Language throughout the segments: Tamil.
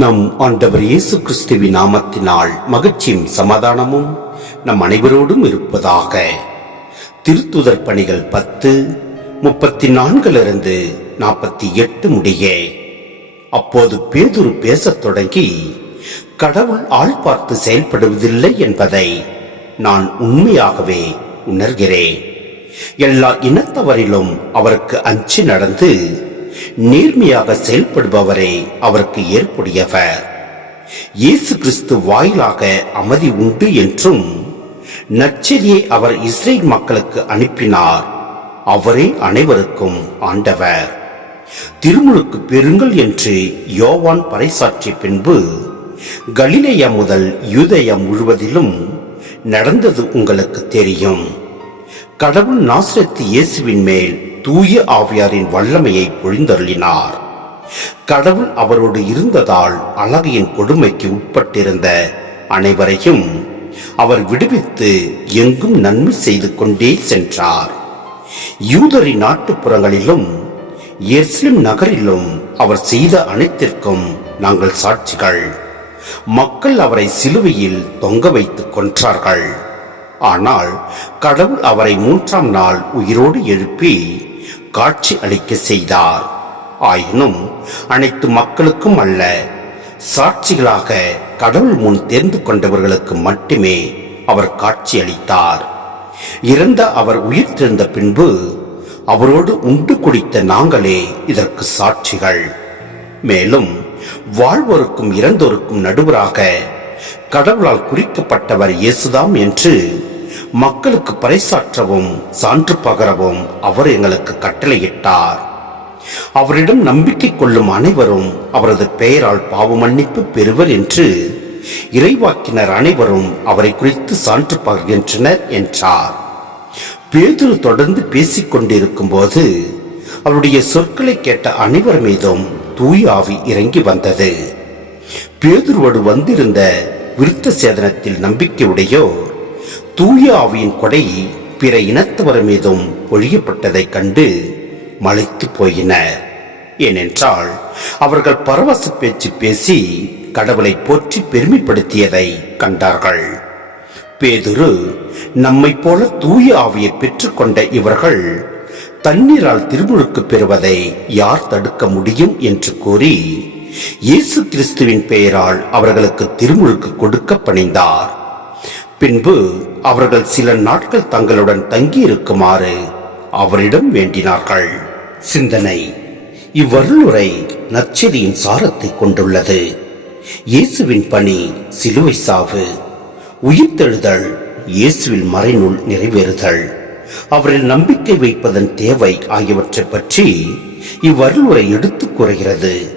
நம் ஆண்டவர் இயேசு கிறிஸ்துவின் நாமத்தினால் மகிழ்ச்சியும் சமாதானமும் நம் அனைவரோடும் இருப்பதாக. திருத்துதர் பணிகள் பத்து முப்பத்தி நான்கிலிருந்து நாற்பத்தி எட்டு முடிய. அப்போது பேதுரு பேசத் தொடங்கி கடவுள் ஆள் பார்த்து செயல்படுவதில்லை என்பதை நான் உண்மையாகவே உணர்கிறேன். எல்லா இனத்தவரிலும் அவருக்கு அஞ்சி நடந்து நேர்மையாக செயல்படுபவரே அவருக்கு ஏற்புடையவர். இயேசு கிறிஸ்து வாயிலாக அமைதி உண்டு என்றும் நற்செய்தியை அவர் இஸ்ரேல் மக்களுக்கு அனுப்பினார். அவரே அனைவருக்கும் ஆண்டவர். திருமுழுக்கு பெறுங்கள் என்று யோவான் பறைசாற்றிய பின்பு கலிலேயா முதல் யூதயம் முழுவதிலும் நடந்தது உங்களுக்கு தெரியும். கடவுள் நாசிரத்து இயேசுவின் மேல் தூய ஆவியாரின் வல்லமையை பொழிந்தருளினார். கடவுள் அவரோடு இருந்ததால் அழகையின் கொடுமைக்கு உட்பட்டிருந்த அனைவரையும் அவர் விடுவித்து எங்கும் நன்மை செய்து கொண்டே சென்றார். யூதரி நாட்டுப்புறங்களிலும் எர்ஸ்லிம் நகரிலும் அவர் செய்த அனைத்திற்கும் நாங்கள் சாட்சிகள். மக்கள் அவரை சிலுவையில் தொங்க வைத்துக் கொன்றார்கள். ஆனால் கடவுள் அவரை மூன்றாம் நாள் உயிரோடு எழுப்பி காட்சி அளிக்க செய்தார். ஆயினும் அனைத்து மக்களுக்கும் அல்ல சாட்சிகளாக கடவுள் முன் தேர்ந்து கொண்டவர்களுக்கு மட்டுமே அவர் காட்சி அளித்தார். இறந்த அவர் உயிர்த்திருந்த பின்பு அவரோடு உண்டு குடித்த நாங்களே இதற்கு சாட்சிகள். மேலும் வாழ்வோருக்கும் இறந்தோருக்கும் நடுவராக கடவுளால் குறிக்கப்பட்டவர் இயேசுதாம் என்று மக்களுக்கு பறைசாற்றவும் சான்று பகரவும் அவர் எங்களுக்கு கட்டளையிட்டார். அவரிடம் நம்பிக்கை கொள்ளும் அனைவரும் அவரது பெயரால் பாவ மன்னிப்பு பெறுவர் என்று இறைவாக்கினர் அனைவரும் அவரை குறித்து சான்று பகர்கின்றனர் என்றார். பேதுரு தொடர்ந்து பேசிக் கொண்டிருக்கும் போது அவருடைய சொற்களை கேட்ட அனைவர் மீதும் தூய் ஆவி இறங்கி வந்தது. பேதுருவோடு வந்திருந்த விருத்த சேதனத்தில் நம்பிக்கையுடையோர் தூய ஆவியின் கொடை பிற இனத்தவர் மீதும் ஒழியப்பட்டதைக் கண்டு மலைத்து போயினர். ஏனென்றால் அவர்கள் பரவச பேச்சு பேசி கடவுளை போற்றி பெருமைப்படுத்தியதை கண்டார்கள். பேதுரு நம்மைப் போல தூய ஆவியை பெற்றுக்கொண்ட இவர்கள் தண்ணீரால் திருமுழுக்கு பெறுவதை யார் தடுக்க முடியும் என்று கூறி இயேசு கிறிஸ்துவின் பெயரால் அவர்களுக்கு திருமுழுக்கு கொடுக்க பணிந்தார். பின்பு அவர்கள் சில நாட்கள் தங்களுடன் தங்கியிருக்குமாறு அவரிடம் வேண்டினார்கள். சிந்தனை. இவ்வருளுரை நற்செய்தியின் சாரத்தை கொண்டுள்ளது. இயேசுவின் பணி சிலுவை சாவு. உயிர்த்தெழுதல் இயேசுவில் மறைநூல் நிறைவேறுதல். அவரில் நம்பிக்கை வைப்பதன் தேவை ஆகியவற்றை பற்றி இவ்வருளுரை எடுத்துக் கூறுகிறது.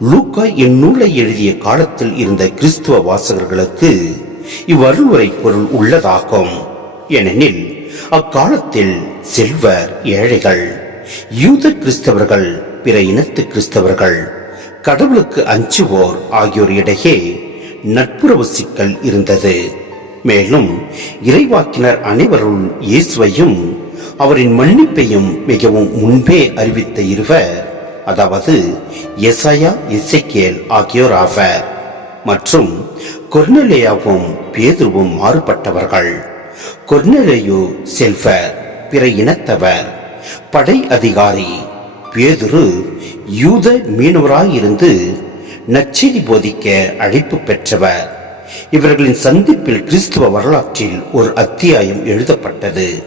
லூக்கா இந்நூலை எழுதிய காலத்தில் இருந்த கிறிஸ்துவ வாசகர்களுக்கு இவ்வருளுரை பொருள் உள்ளதாகும். ஏனெனில் அக்காலத்தில் செல்வர் ஏழைகள் யூத கிறிஸ்தவர்கள் பிற இனத்து கிறிஸ்தவர்கள் கடவுளுக்கு அஞ்சுவோர் ஆகியோர் இடையே நட்புறவு சிக்கல் இருந்தது. மேலும் இறைவாக்கினர் அனைவருள் இயேசுவையும் அவரின் மன்னிப்பையும் மிகவும் முன்பே அறிவித்த இருவர் அதாவது எசையா இசைக்கேல் ஆகியோர் ஆவர். மற்றும் கொர்னலேயாவும் பேதுருவும் மாறுபட்டவர்கள். கொர்னலேயு செல்வர் பிற இனத்தவர். படை அதிகாரி பேதுரு யூத மீனவராயிருந்து நச்செய்தி போதிக்க அழைப்பு பெற்றவர். இவர்களின் சந்திப்பில் கிறிஸ்துவ வரலாற்றில் ஒரு அத்தியாயம் எழுதப்பட்டது.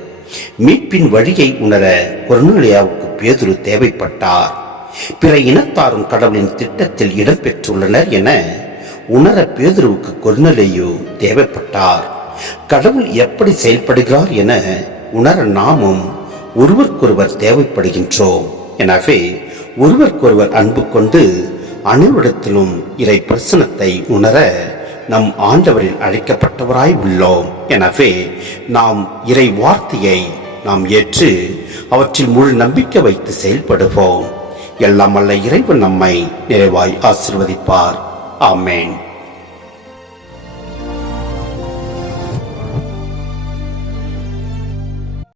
மீட்பின் வழியை உணர கொர்னலியாவுக்கு பேதுரு தேவைப்பட்டார். பிற இனத்தாரும் கடவுளின் திட்டத்தில் இடம்பெற்றுள்ளனர் என உணர பேதுருவுக்கு கொர்னலேயு தேவைப்பட்டார். கடவுள் எப்படி செயல்படுகிறார் என உணர நாமும் ஒருவருக்கொருவர் தேவைப்படுகின்றோம். எனவே ஒருவருக்கொருவர் அன்பு கொண்டு அனைவரிடத்திலும் இறை பிரசனத்தை உணர நம் ஆண்டவரில் அழைக்கப்பட்டவராய் உள்ளோம். எனவே நாம் இறை வார்த்தையை நாம் ஏற்று அவற்றில் முழு நம்பிக்கை வைத்து செயல்படுவோம். எல்லாம் அல்ல இறைவன் நம்மை நிறைவாய் ஆசிர்வதிப்பார். Amen.